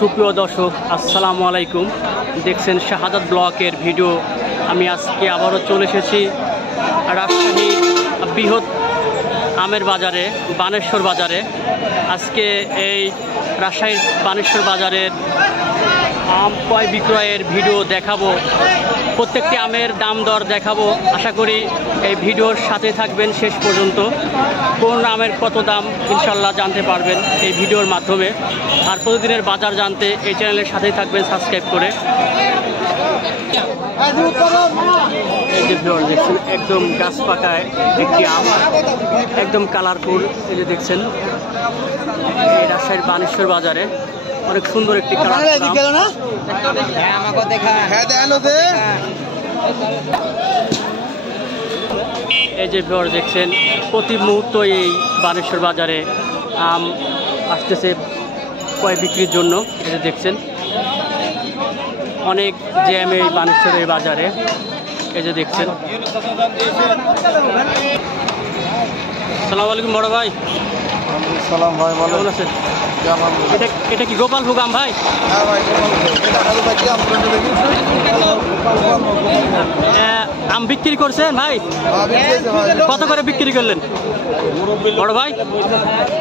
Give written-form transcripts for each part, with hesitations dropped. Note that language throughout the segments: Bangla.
সুপ্রিয় দর্শক, আসসালামু আলাইকুম। দেখছেন শাহাদাত ব্লকের ভিডিও। আমি আজকে আবারও চলে এসেছি রাজশাহীর বৃহৎ আমের বাজারে, বানেশ্বর বাজারে। আজকে এই রাজশাহীর বানেশ্বর বাজারের আম ক্রয় বিক্রয়ের ভিডিও দেখাবো, প্রত্যেকটি আমের দাম দর দেখাবো। আশা করি এই ভিডিওর সাথে থাকবেন শেষ পর্যন্ত। কোন আমের কত দাম ইনশাল্লাহ জানতে পারবেন এই ভিডিওর মাধ্যমে। আর প্রতিদিনের বাজার জানতে এই চ্যানেলের সাথেই থাকবেন সাবস্ক্রাইব করে। এই যে দেখছেন একদম গাছ পাকায় একটি আম, একদম কালারফুল। এই যে দেখছেন এই রাজশাহীর বানেশ্বর বাজারে অনেক সুন্দর একটি এই যে ভিউয়ার দেখছেন প্রতি মুহূর্ত এই বানেশ্বর বাজারে আম আসতেছে ক্রয় বিক্রির জন্য। এই যে দেখছেন অনেক জ্যাম এই বানেশ্বরের বাজারে। এই যে দেখছেন। আসসালামু আলাইকুম বড় ভাই। সালাম ভাই, ভালো কেমন আছেন? এটা কি গোপাল ভোগ আম ভাই? আম বিক্রি করছেন ভাই? কত করে বিক্রি করলেন বড় ভাই?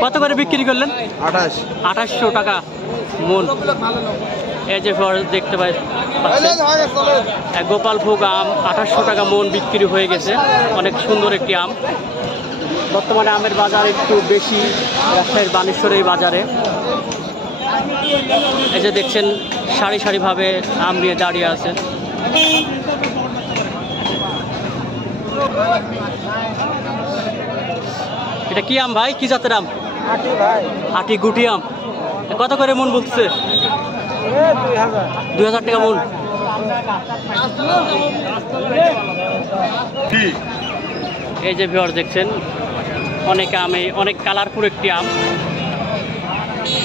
কত করে বিক্রি করলেন? 2800 টাকা মন। এই যে দেখতে পাচ্ছেন গোপাল ভোগ আম 2800 টাকা মন বিক্রি হয়ে গেছে। অনেক সুন্দর একটি আম। বর্তমানে আমের বাজার একটু বেশি রাজশাহীর বানেশ্বর এই বাজারে। এই যে দেখছেন সারি সারিভাবে আম নিয়ে দাঁড়িয়ে আছে। এটা কি আম ভাই? কি জাতের আম? আটি গুটি আম। কত করে মন বলছে? 2000 টাকা মন। এই যে ভিউয়ার দেখছেন অনেক আমে অনেক কালারফুল একটি আম।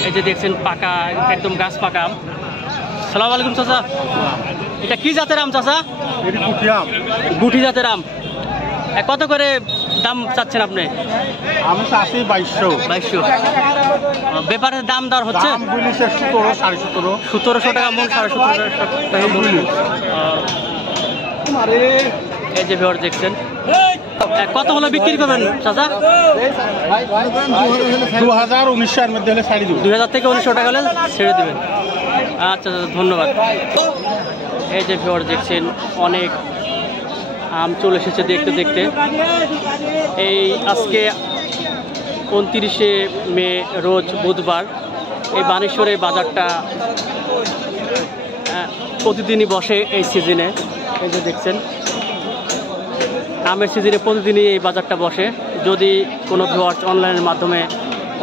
এই যে দেখছেন পাকা, একদম গাছ পাকা আম। সালাম আলাইকুম চাচা। এটা কি জাতের আম চাচা? গুটি জাতের আম। কত করে দাম চাচ্ছেন আপনি? আমি চাচ্ছি 2200। ব্যাপারের দাম দর হচ্ছে 1700 টাকা মন, 1750 টাকা মন। এই যে ভিউয়ার দেখছেন কত হলে বিক্রি করবেন চাচা? 2019 মধ্যে হলে ছাড়ি দেব। 2000 থেকে 1900 টাকা হলে ছেড়ে দেবেন। আচ্ছা ধন্যবাদ। এই যে ভিউয়ার দেখছেন অনেক আম চলে এসেছে দেখতে দেখতে। এই আজকে 29শে মে রোজ বুধবার। এই বানেশ্বরের বাজারটা প্রতিদিনই বসে এই সিজনে। এই যে দেখছেন আমের সিজনে প্রতিদিনই এই বাজারটা বসে। যদি কোনো ভিউয়ার্স অনলাইনের মাধ্যমে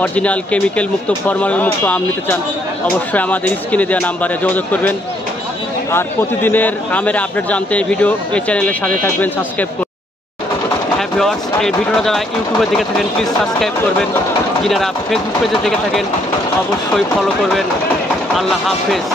অরিজিনাল কেমিক্যাল মুক্ত, ফরমালিন মুক্ত আম নিতে চান অবশ্যই আমাদের স্ক্রিনে দেওয়া নাম্বারে যোগাযোগ করবেন। আর প্রতিদিনের আমের আপডেট জানতে এই চ্যানেলের সাথে থাকবেন, সাবস্ক্রাইব করবেন। হ্যাঁ ভিউয়ার্স, এই ভিডিওটা যারা ইউটিউবে দেখে থাকেন প্লিজ সাবস্ক্রাইব করবেন। যিনারা ফেসবুক পেজে দেখে থাকেন অবশ্যই ফলো করবেন। আল্লাহ হাফেজ।